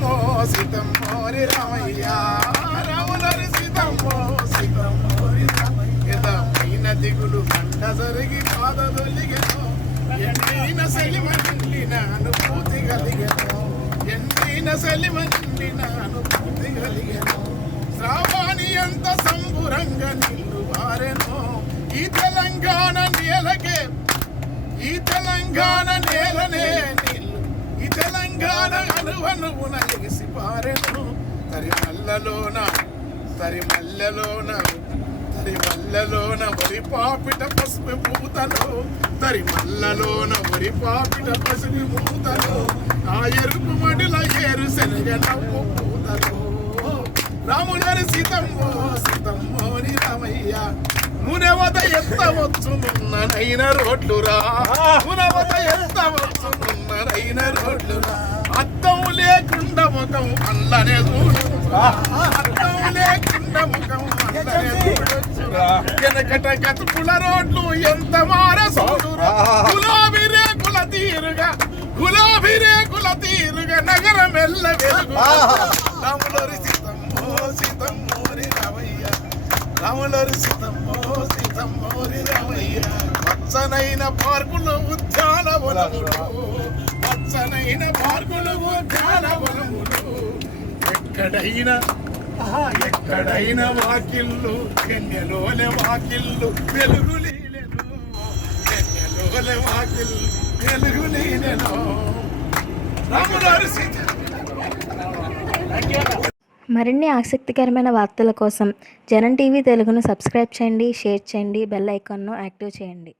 సీతమ్మో సీతమ్మోరి రామయ్య. రాములరి సీతమ్మో సీతమ్మోరి రామయ్యమైన దిగులు కంట జరిగి బాధ దొల్లిగెను ఎండిన శలిమ నిండిన అనుభూతి కలిగెను ఎండిన శలిమ నిండిన అనుభూతి కలిగెను శ్రావాణి ఎంత సంబురంగా నిల్లు పారెను తరిమల్లలోన తరిమల్లలోన తరిమల్లలోన తరి వరి పాపిట పసుపు పూతలో తరి మల్లలోన వరి పాపిట పసుపు పూతలో ఆ ఎరుపు మడిల ఏరు శనగ నవ్వు పూతలో. రాములని సీతమ్మో సీతమ్మోని రామయ్య. మునవత ఎత్తవచ్చు నున్ననైన రోడ్లురా. మునవత ఎత్తవచ్చు నున్ననైన రోడ్లురా. అత్త ముఖం అల్లనే చూడురా అద్దం లేకుండా ముఖం అల్లనే చూడొచ్చురా వెనకట గతుకుల రోడ్లు ఎంత మార చూడురా గులాబీ రేకుల తీరుగా గులాబీ రేకుల తీరుగా నగరం ఎల్ల వెలుగు రాములరి సీతమ్మో సీతమ్మోరి రామయ్య రాములరి సీతమ్మో సీతమ్మోరి రామయ్య పచ్చనైన పార్కులు ఉద్యానవనములు. పచ్చనైన పార్కులు ఎక్కడైనా? ఎక్కడైనా వాకిళ్ళు కన్యలోనే వాకిళ్ళు వెలుగులీలెను కన్యలోనే వాకిళ్ళు వెలుగులీలెను రాములారి మరిన్ని ఆసక్తికరమైన వార్తల కోసం జనం టీవీ తెలుగును సబ్స్క్రైబ్ చేయండి షేర్ చేయండి బెల్ ఐకాన్ను యాక్టివ్ చేయండి.